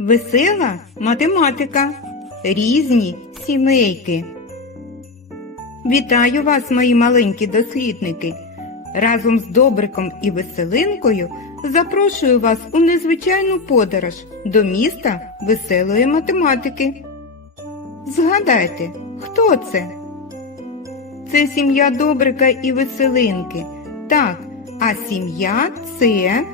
Весела математика. Різні сімейки. Вітаю вас, мої маленькі дослідники. Разом з Добриком і Веселинкою запрошую вас у незвичайну подорож до міста веселої математики. Згадайте, хто це? Це сім'я Добрика і Веселинки. Так, а сім'я це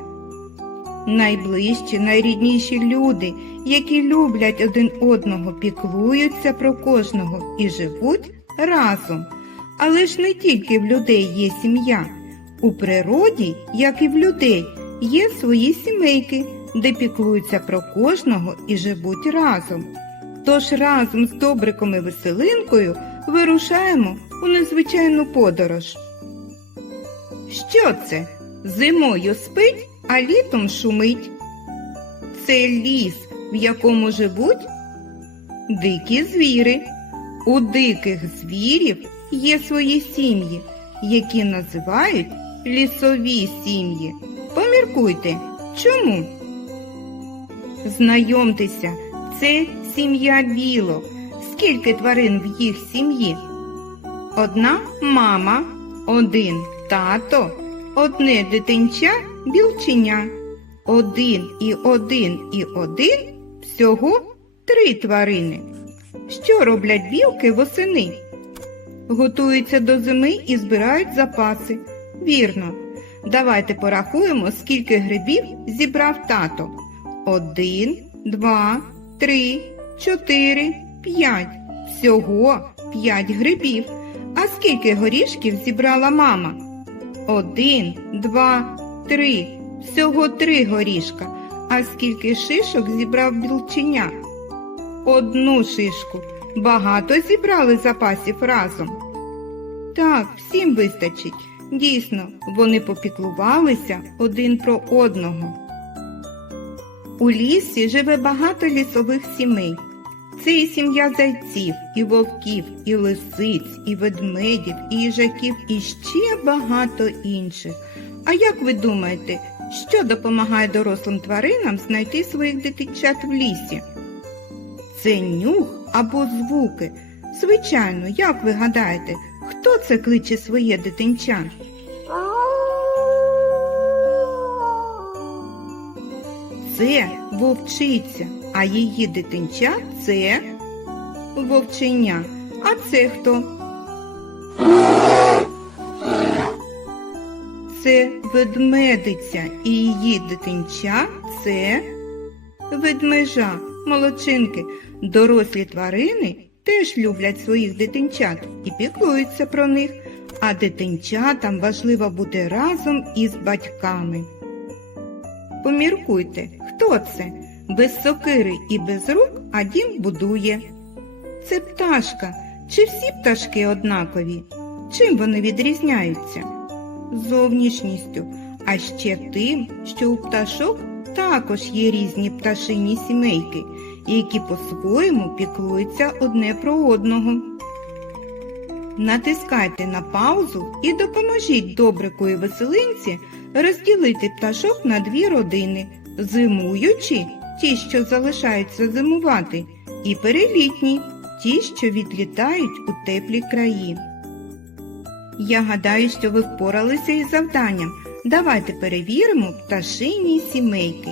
найближчі, найрідніші люди, які люблять один одного, піклуються про кожного і живуть разом. Але ж не тільки в людей є сім'я. У природі, як і в людей, є свої сімейки, де піклуються про кожного і живуть разом. Тож разом з Добриком і Веселинкою вирушаємо у незвичайну подорож. Що це? Зимою спить, а літом шумить. Це ліс, в якому живуть дикі звіри. У диких звірів є свої сім'ї, які називають лісові сім'ї. Поміркуйте, чому? Знайомтеся, це сім'я білок. Скільки тварин в їх сім'ї? Одна мама, один тато, одне дитинча білченя. Один і один і один всього три тварини. Що роблять білки восени? Готуються до зими і збирають запаси. Вірно. Давайте порахуємо, скільки грибів зібрав тато. Один, два, три, чотири, п'ять. Всього п'ять грибів. А скільки горішків зібрала мама? Один, два, три. Всього три горішка. А скільки шишок зібрав білченя? Одну шишку. Багато зібрали запасів разом. Так, всім вистачить. Дійсно, вони попіклувалися один про одного. У лісі живе багато лісових сімей. Це і сім'я зайців, і вовків, і лисиць, і ведмедів, і їжаків, і ще багато інших. А як ви думаєте, що допомагає дорослим тваринам знайти своїх дитинчат в лісі? Це нюх або звуки. Звичайно, як ви гадаєте, хто це кличе своє дитинча? Це вовчиця, а її дитинча це вовченя. А це хто? Це ведмедиця і її дитинча це ведмежа, молодчинки. Дорослі тварини теж люблять своїх дитинчат і піклуються про них, а дитинчатам важливо бути разом із батьками. Поміркуйте, хто це? Без сокири і без рук, а дім будує. Це пташка. Чи всі пташки однакові? Чим вони відрізняються? Зовнішністю, а ще тим, що у пташок також є різні пташині сімейки, які по-своєму піклуються одне про одного. Натискайте на паузу і допоможіть добрику і веселинці розділити пташок на дві родини, зимуючі ті, що залишаються зимувати, і перелітні ті, що відлітають у теплі краї. Я гадаю, що ви впоралися із завданням. Давайте перевіримо пташині сімейки.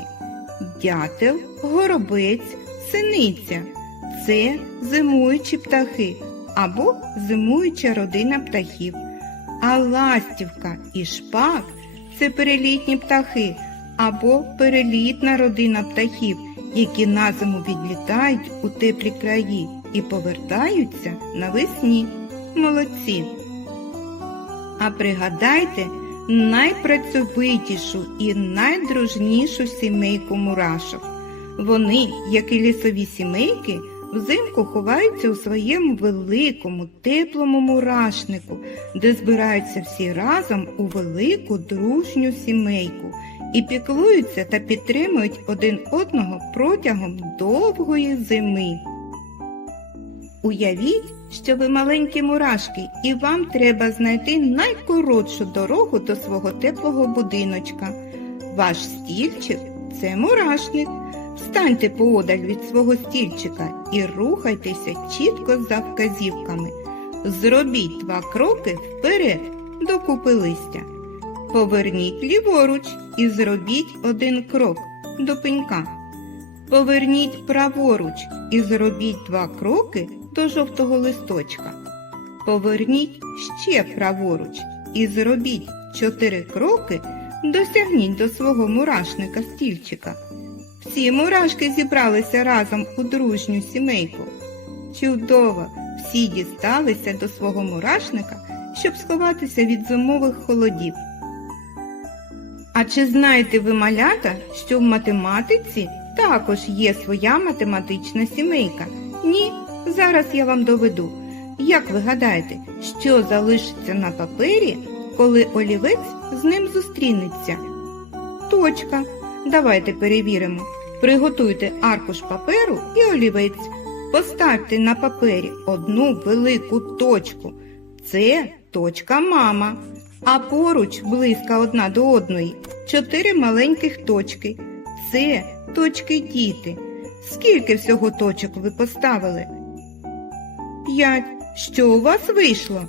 Дятел, горобець, синиця це зимуючі птахи або зимуюча родина птахів. А ластівка і шпак це перелітні птахи або перелітна родина птахів, які на зиму відлітають у теплі краї і повертаються навесні. Молодці! А пригадайте найпрацьовитішу і найдружнішу сімейку мурашок. Вони, як і лісові сімейки, взимку ховаються у своєму великому теплому мурашнику, де збираються всі разом у велику дружню сімейку і піклуються та підтримують один одного протягом довгої зими. Уявіть, що ви маленькі мурашки, і вам треба знайти найкоротшу дорогу до свого теплого будиночка. Ваш стільчик це мурашник. Встаньте поодаль від свого стільчика і рухайтеся чітко за вказівками. Зробіть два кроки вперед до купи листя. Поверніть ліворуч і зробіть один крок до пенька. Поверніть праворуч і зробіть два кроки до жовтого листочка. Поверніть ще праворуч і зробіть чотири кроки, досягніть до свого мурашника стільчика. Всі мурашки зібралися разом у дружню сімейку. Чудово! Всі дісталися до свого мурашника, щоб сховатися від зимових холодів. А чи знаєте ви, малята, що в математиці також є своя математична сімейка? Ні, зараз я вам доведу. Як ви гадаєте, що залишиться на папері, коли олівець з ним зустрінеться? Точка. Давайте перевіримо. Приготуйте аркуш паперу і олівець. Поставте на папері одну велику точку. Це точка мама. А поруч, близько одна до одної, чотири маленьких точки. Це точки діти. Скільки всього точок ви поставили? П'ять. Що у вас вийшло?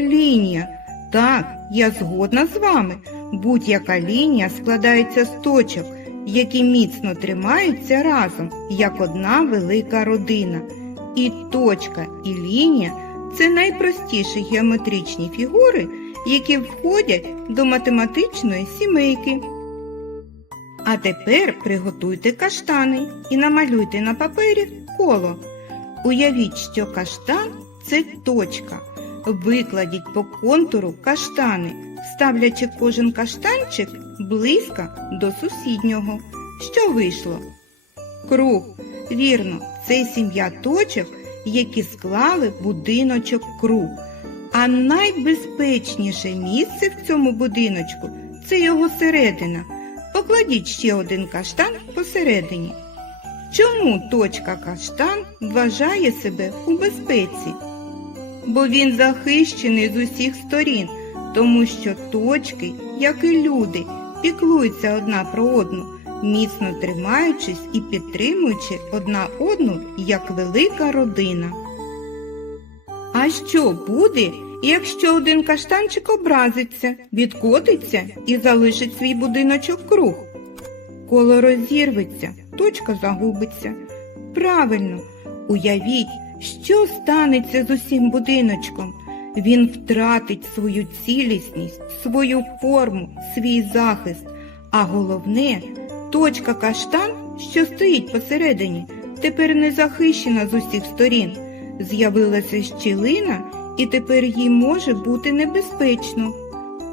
Лінія. Так, я згодна з вами. Будь-яка лінія складається з точок, які міцно тримаються разом, як одна велика родина. І точка, і лінія це найпростіші геометричні фігури, які входять до математичної сімейки. А тепер приготуйте каштани і намалюйте на папері коло. Уявіть, що каштан це точка. Викладіть по контуру каштани, ставлячи кожен каштанчик близько до сусіднього. Що вийшло? Круг. Вірно, це сім'я точок, які склали будиночок круг. А найбезпечніше місце в цьому будиночку це його середина. Покладіть ще один каштан посередині. Чому точка каштан вважає себе у безпеці? Бо він захищений з усіх сторін, тому що точки, як і люди, піклуються одна про одну, міцно тримаючись і підтримуючи одна одну як велика родина. А що буде, якщо один каштанчик образиться, відкотиться і залишить свій будиночок круг? Коло розірветься, точка загубиться. Правильно, уявіть, що станеться з усім будиночком. Він втратить свою цілісність, свою форму, свій захист, а головне, точка каштан, що стоїть посередині, тепер не захищена з усіх сторін. З'явилася щілина, і тепер їй може бути небезпечно.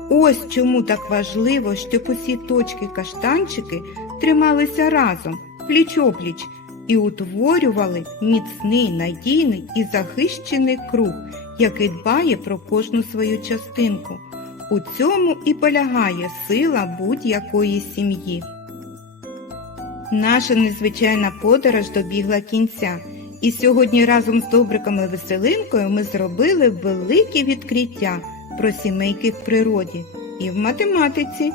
Ось чому так важливо, щоб усі точки каштанчики трималися разом, пліч-опліч, і утворювали міцний, надійний і захищений круг, який дбає про кожну свою частинку. У цьому і полягає сила будь-якої сім'ї. Наша незвичайна подорож добігла кінця, і сьогодні разом з Добриком і Веселинкою ми зробили велике відкриття про сімейки в природі і в математиці.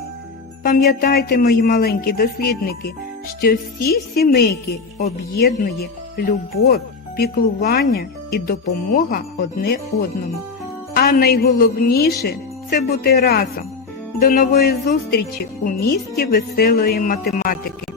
Пам'ятайте, мої маленькі дослідники, що всі сімейки об'єднує любов, піклування і допомога одне одному. А найголовніше це бути разом. До нової зустрічі у місті веселої математики.